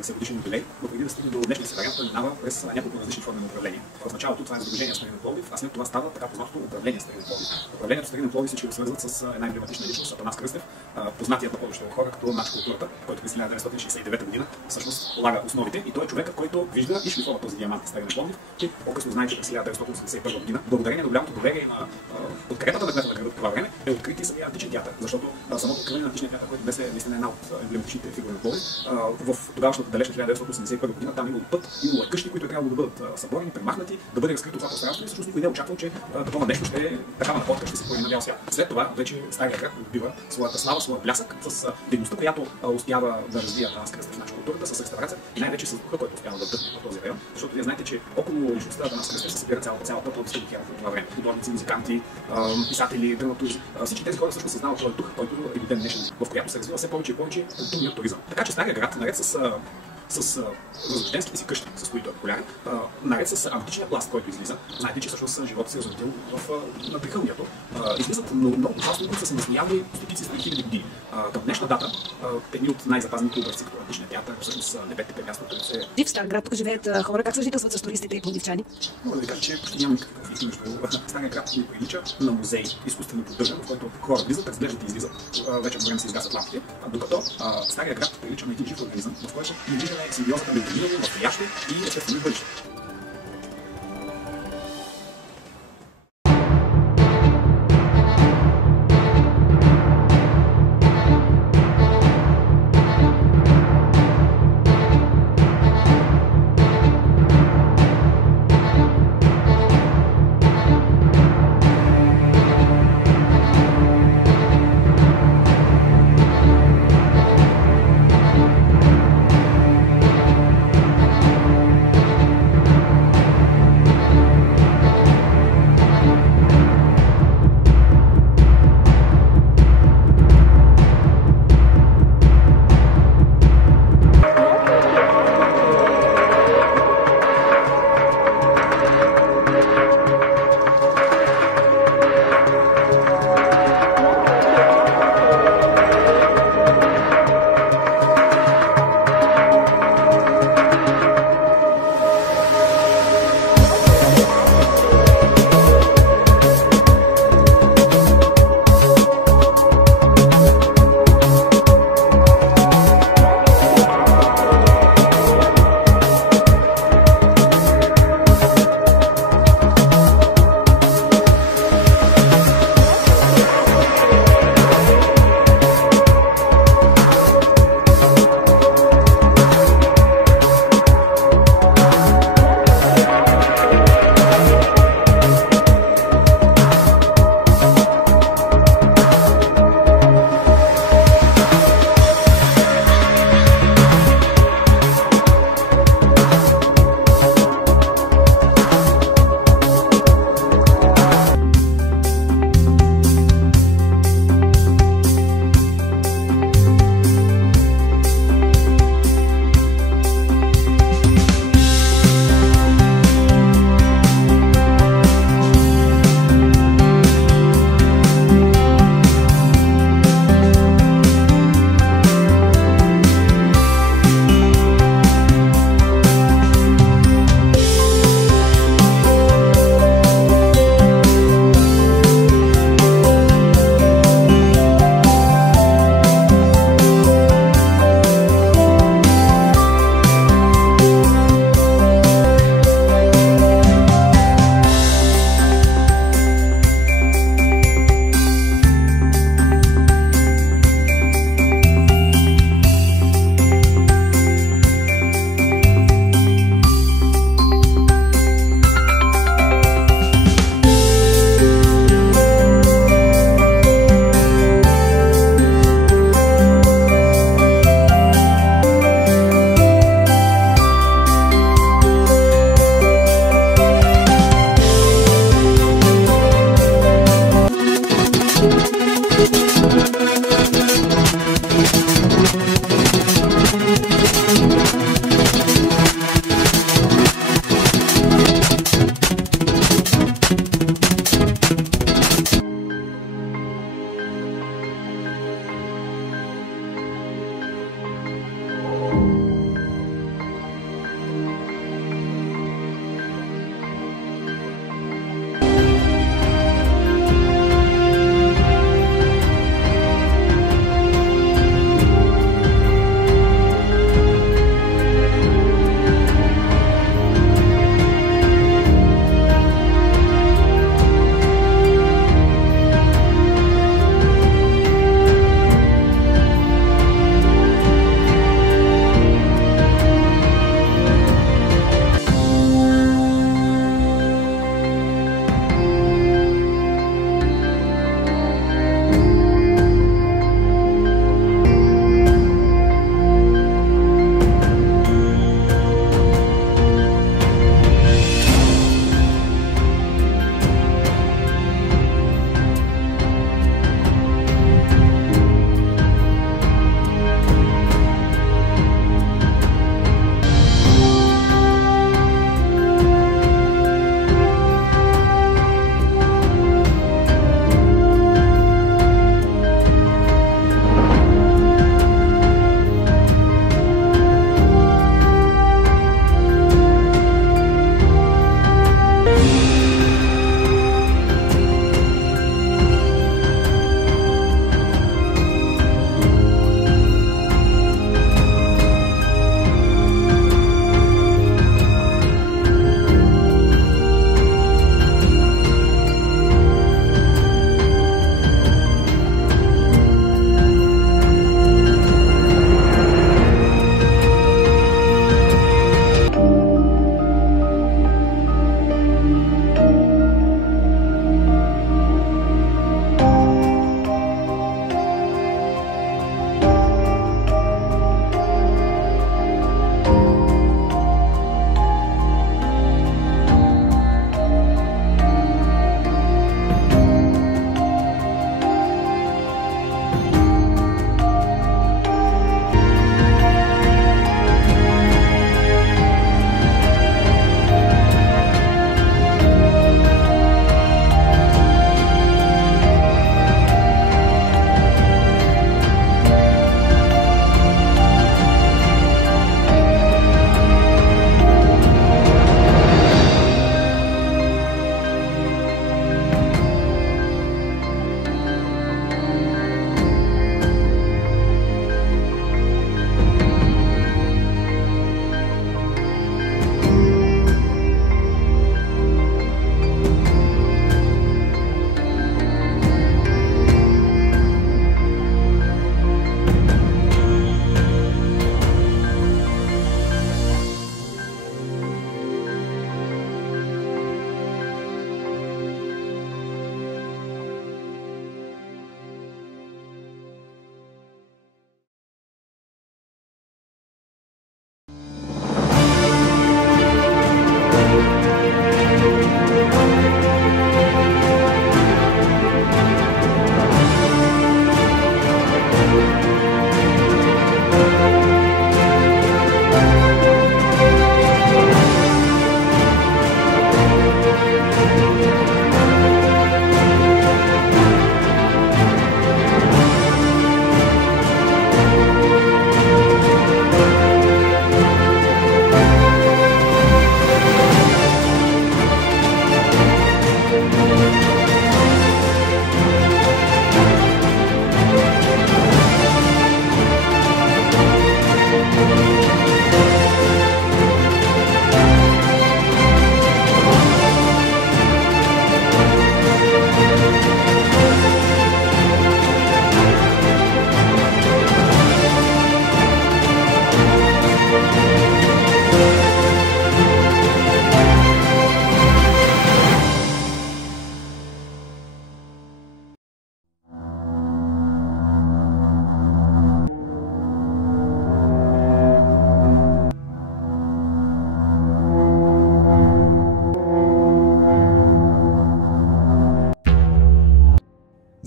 50-годишен юбилей, но преди да стигне до днешния си вариант, минава през няколко различни форми на управление. В началото това е Сдружение Старина Пловдив, а след това става така познатото управление Старина Пловдив. Управлението Старина Пловдив всички го свързват с една емблематична личност, Атанас Кръстев, познатият на повечето хора като мач културата, който през 1969 година всъщност полага основите, и той е човекът, който вижда и шлифова този диамант Старина Пловдив, и по-късно знае, че през 1981 година, благодарение на голямото доверие на подкрепата на кмета на града по това време, е открит и самия античен театър, защото самото откриване на античния театър, който беше наистина една от емблематичните фигури на Пловдив, в тогавашната далечна 1981 година там имало път, имало къщи, които трябвало да бъдат съборени, премахнати, да бъде разкрито това пространство, и всъщност никой не е очаквал, че такова нещо ще такава находка ще се появи на бял свят. След това вече Стария град добива своята слава, своя блясък с дейността, която успява да развие Атанас Кръстев в културата, с реставрация и най-вече с духа, който успява да вдъхне в този район, защото вие знаете, че около личността Атанас Кръстев се събира цялата пловдивска бухера в това време. Художници, музиканти, писатели, драматурзи. Всички тези хора всъщност съзнават този дух, който е до ден днешен, в която се развива все повече и повече културният туризъм. Така че Стария град, наред с възрожденските си къщи, с които е популярен, наред с античния пласт, който излиза. Знаете, че всъщност живота се е развил на прихълнието. Излизат много пластове, които са се настоявали стотици след хиляди години. Към днешна дата, едни от най-запазените образци като античния театър, всъщност Небедните място, където се... В Стар град тук живеят хора, как съжителстват с туристите и пловдивчани? Мога да ви кажа, че почти няма никакъв конфликт между Стария град и прилича на музей, изкуствено поддържан, в който хора влизат, разглеждат и излизат. Вече по време се изгасят лампите, докато Стария град прилича на един жив организъм, в който ние виждаме симбиозата между минало, настояще и естествено бъдеще.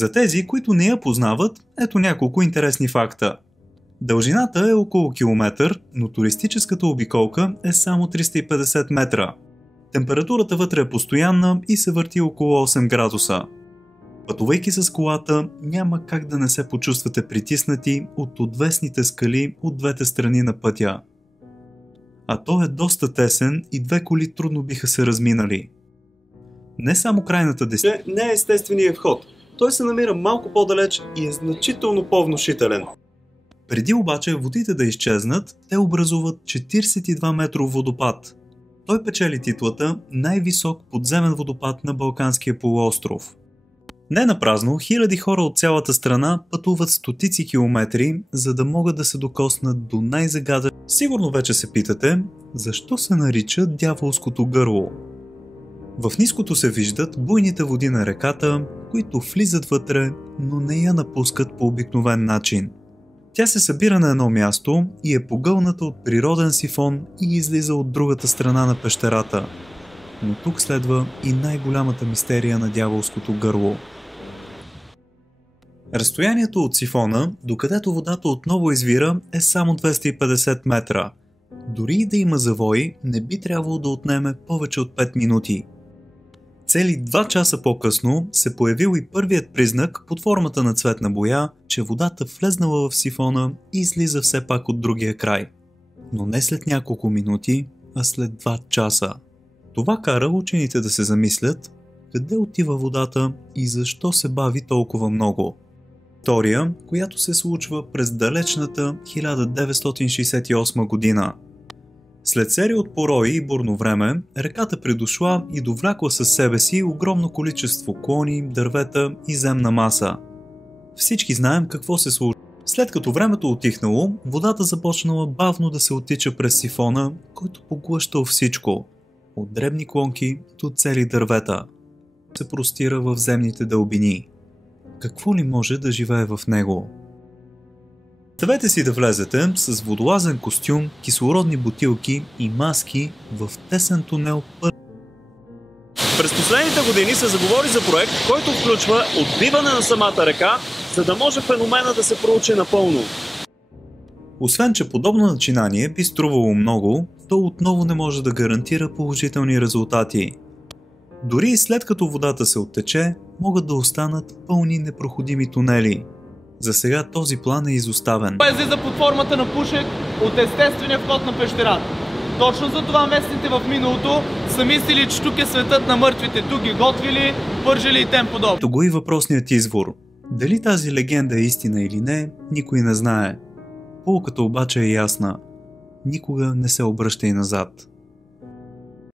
За тези, които не я познават, ето няколко интересни факта. Дължината е около километър, но туристическата обиколка е само 350 метра. Температурата вътре е постоянна и се върти около 8 градуса. Пътувайки с колата, няма как да не се почувствате притиснати от отвесните скали от двете страни на пътя. А то е доста тесен и две коли трудно биха се разминали. Не само крайната дестинация Не е естественият вход. Той се намира малко по-далеч и е значително по-внушителен. Преди обаче водите да изчезнат, те образуват 42 метров водопад. Той печели титлата най-висок подземен водопад на Балканския полуостров. Не напразно, хиляди хора от цялата страна пътуват стотици километри, за да могат да се докоснат до най-загадъчното. Сигурно вече се питате, защо се нарича Дяволското гърло? В ниското се виждат буйните води на реката, които влизат вътре, но не я напускат по обикновен начин. Тя се събира на едно място и е погълната от природен сифон и излиза от другата страна на пещерата. Но тук следва и най-голямата мистерия на Дяволското гърло. Разстоянието от сифона, докъдето водата отново извира, е само 250 метра. Дори и да има завои, не би трябвало да отнеме повече от 5 минути. Цели 2 часа по-късно се появил и първият признак под формата на цветна боя, че водата влезнала в сифона и излиза все пак от другия край. Но не след няколко минути, а след 2 часа. Това кара учените да се замислят къде отива водата и защо се бави толкова много. История, която се случва през далечната 1968 година. След серия от порои и бурно време, реката придошла и довлякла със себе си огромно количество клони, дървета и земна маса. Всички знаем какво се случва. След като времето отихнало, водата започнала бавно да се оттича през сифона, който поглъщал всичко, от дребни клонки до цели дървета. Се простира в земните дълбини. Какво ли може да живее в него? Представете си да влезете с водолазен костюм, кислородни бутилки и маски в тесен тунел. През последните години се заговори за проект, който включва отбиване на самата река, за да може феномена да се проучи напълно. Освен че подобно начинание би струвало много, то отново не може да гарантира положителни резултати. Дори и след като водата се оттече, могат да останат пълни непроходими тунели. За сега този план е изоставен. Това излиза под формата на пушек от естествения вход на пещерата. Точно за това местните в миналото са мислили, че тук е светът на мъртвите. Тук ги готвили, пържили и тем подобно. Тук и въпросният извор. Дали тази легенда е истина или не, никой не знае. Поуката обаче е ясна. Никога не се обръщай назад.